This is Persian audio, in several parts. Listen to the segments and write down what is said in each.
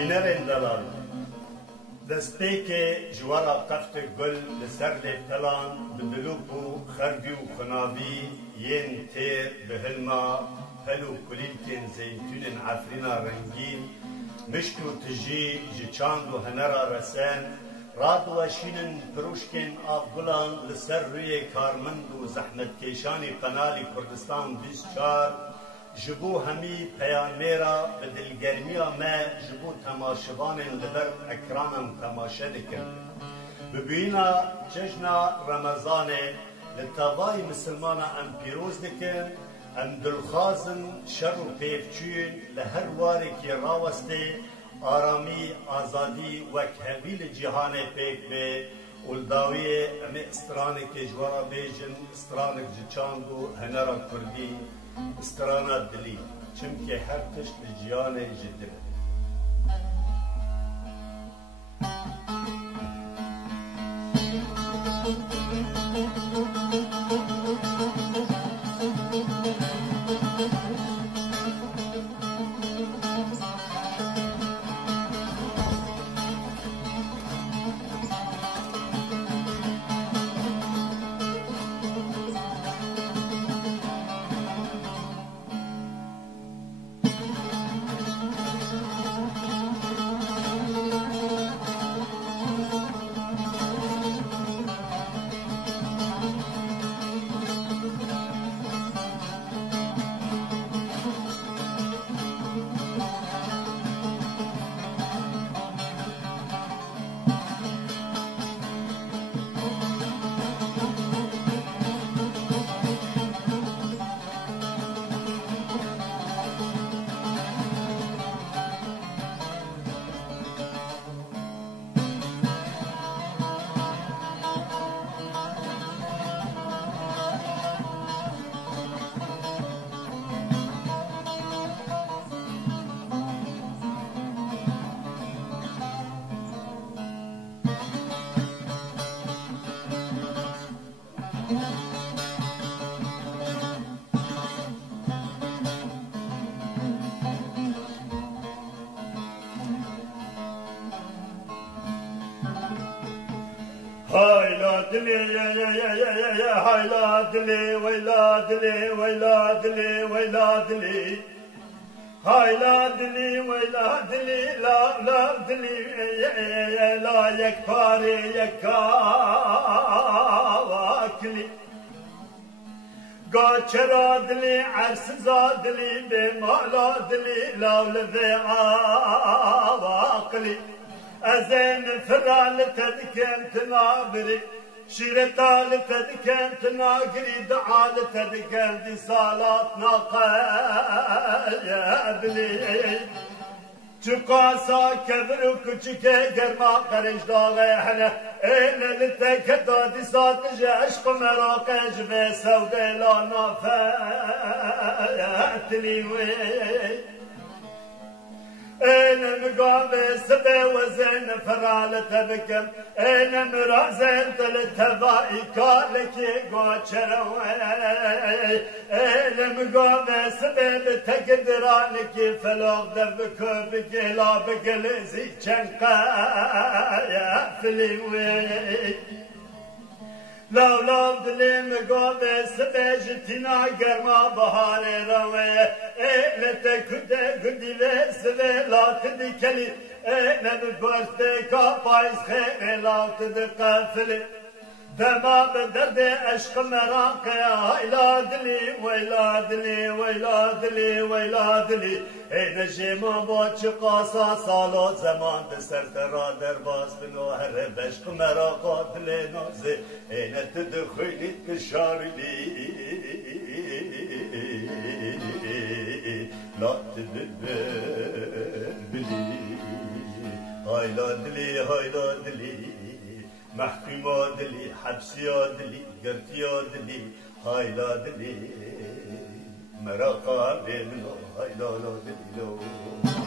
بینرین دلال دسته که جوارا قفت گل لسر لیفتلان بدلوب و خرگی و خنابی ین تیر به هلما هلو کلیلکن زیتون عفرینا رنگین مشت و تجی جچاند و هنرا رسن راد و شینن پروشکن آفگلان لسر روی کارمند و زحمت کشانی قنالی کردستان 24 جبو همی پیامبرا به دلگرمی ما جبو تماشوان لبر اکرانم تماشا دکن ببینا جشنا رمضان لطوای مسلمان ام پیروز دکن ام دلخوازن شر و پیفچون لهر واری که راوسته آرامی آزادی و کهویل جهان پیک به ولداوی ام استرانه که جوارا بیجن استرانه جچاندو هنرا کردی استرانا دلی چمکه هر تشت جیان جدر هايلا دلي يا هايلا دلي ويلا دلي ويلا دلي ويلا دلي هايلا دلي ويلا دلي لا لا دلي لا يكفاري يكاواكلي قاچرا دلي عرس زادلي بمالا دلي لا لذي عواقلي أزين فرال تدكن تنابري شيرتال تدكن تناقري دعال تدكن دي صالات ناقايا بلي چقاسا كبرو كچكي گرما قرش داغي حنا اين لتكدا دي ساتج عشق مراقج بي سودي لا نافاتلي وي أنا مقابل سبي وزين فرالة بكم أنا مرازين تلتبائي كالك قوشروي أنا مقابل سبي بتقدرانك فلوغ دبكو بكلا بقلزي چنقا يا فليوي لو لو دلي مقابل سبيجتنا قرما بهار روي لتا كده قدي لسبي لا تدكلي نببرتي كابايز خير لا تدقفلي دما بدرد عشق مراقي هايلا دلي ويلا دلي ويلا دلي ويلا دلي نجيما باچ قاسا سالو زمان دسر ترا در باز بنو هر بشق مراقا دلي نازي نتدخلي تشارلي لا تدبلي هايلا دلي هايلا دلي محكوما دلي حبسيا دلي قرتيا دلي هايلا دلي مراقا بينو هايلا لا دلي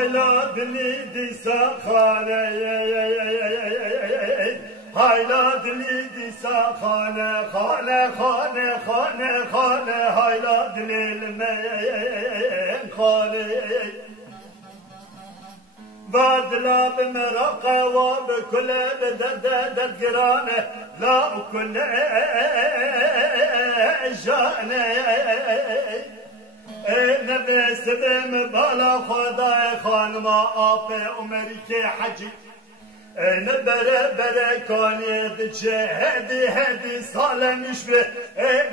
hayla dili disa khane hayla dili disa khane khane khane khane khane hayla dililmen khane بادلا بمرقة وبكل بدد قرانه لا كل جانه نبس بمبالا خداي خان ما آفي أمريكي حجي نبره بره کانید چه هدی سالمش به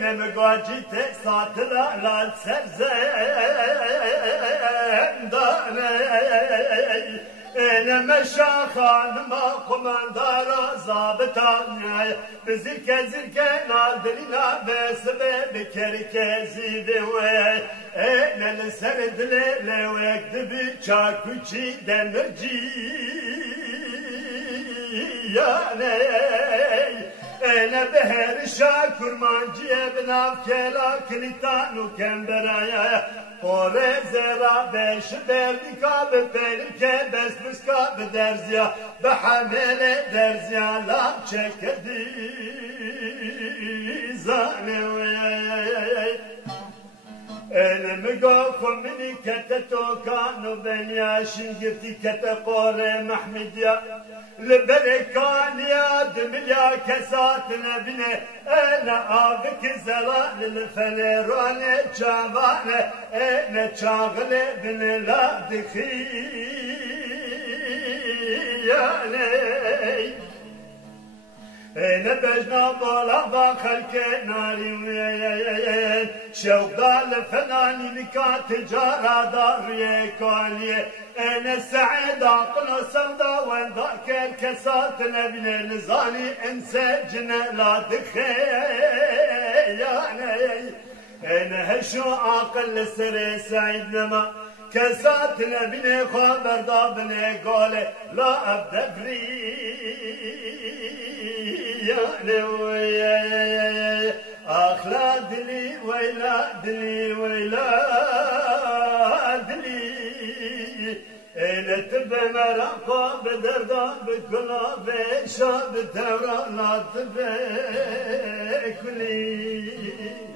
نمگاجی تسات لال سرزندانه نمشا خانما قماندارا زابطانه بزرکه نادرینا بسبه بکرکه زیبه نلسر دلی لوک دبی چاکوچی دمرجی yani ne beher şakur manciye binav kela klitanu kemberaya ore zera beş berdika be perike besbiska be derziya be hamele derziya lam çekedi zane Elmgo khumini keteto kanu benya shingirti kete qore mahmidiya لبركانيا دمليا كساتنا بنا انا ابك زلال الفنيران جابان انا شاغل بن لا دخي يا لي انا بجنا بالا خلق ناري شوق الفناني نكات تجارة دارية كالية انا سعيد عقل صندا وين ذاك الكسات نبني نزاني انسى جنا لا دخي يعني انا هشو عقل سري سعيد نما كسات نبني خبر دابني قولي لا ابدا بري يعني اخلا دلي ويلا دلي ويلا دلي انا تبى مرقى بدردا بكلا بشاب تورا لا تبى كلي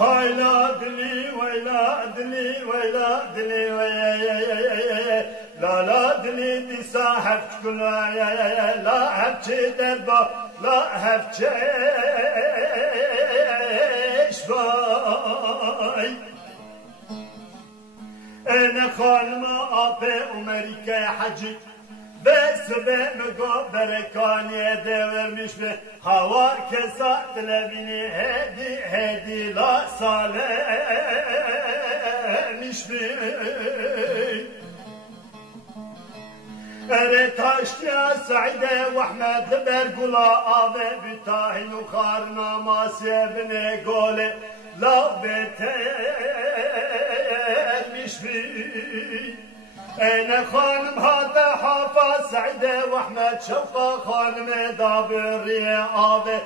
هايلا دلي ويلا دلي ويلا دلي لا لا دلي دي صاحب كل لا هبشي دربا لا هبشي شباي انا خالما ابي امريكا حجي بس بمقو بركاني دورمش به هوا كسات لبني هدي لا صالحش به ارتاشت يا سعيدة واحمد برقلا آوه بتاهن وخارنا ماسي بني قولي لا بتهمش به انا خانم هذا حافظ سعيدة واحمد شوقة خانم دابري آوه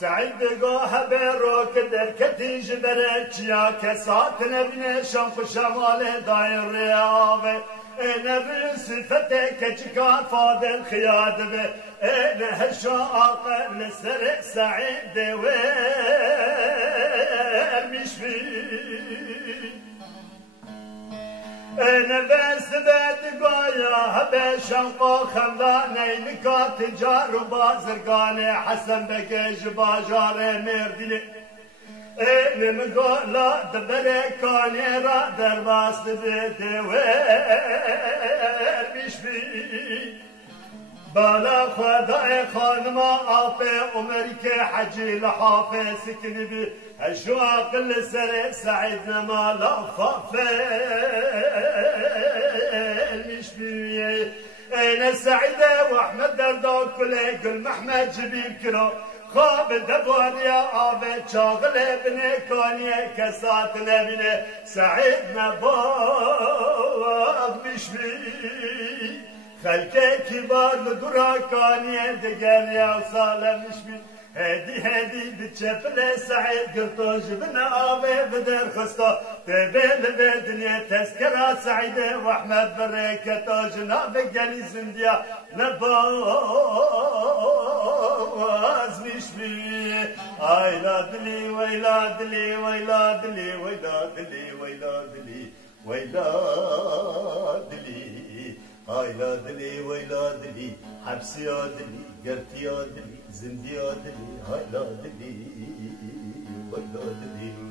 سعيد قاها بروك دركتي جبرك يا كسات نبني شمخ شمال داير آوه نبي صفتك كان فاضل خياد به نهشا عقل السر سعيد وارمش فيه نبس بدقايا هبشنقا خمداني نكا تجار بازرقاني حسن بكيش باجار مردلي نمقالا دبركاني را درباس بيتي وارمش فيه بالا خدای خانما آفه عمرك حجي لحافه سكن بي هشو عقل سر سعيد نما لافافه المشبيه اين سعيدة واحمد دردان كله قل محمد جبين كرو خواب دبوان يا آبه چاغل ابنه كانيه كسات نبينه سعيد نباغ مشبيه خلقه kibar durakaniye de gel ya salamış bin hedi biçeple sa'id gırtoş bin ave beder khasta tebel be dünya tezkera sa'ide ve ahmed bereket ajna be gel zindiya nebazmış bin ayladli veyladli veyladli veyladli veyladli veyladli Ayla dili, vayla dili, hapsiya dili, gertiya dili, zindiya dili, ayla dili, vayla dili.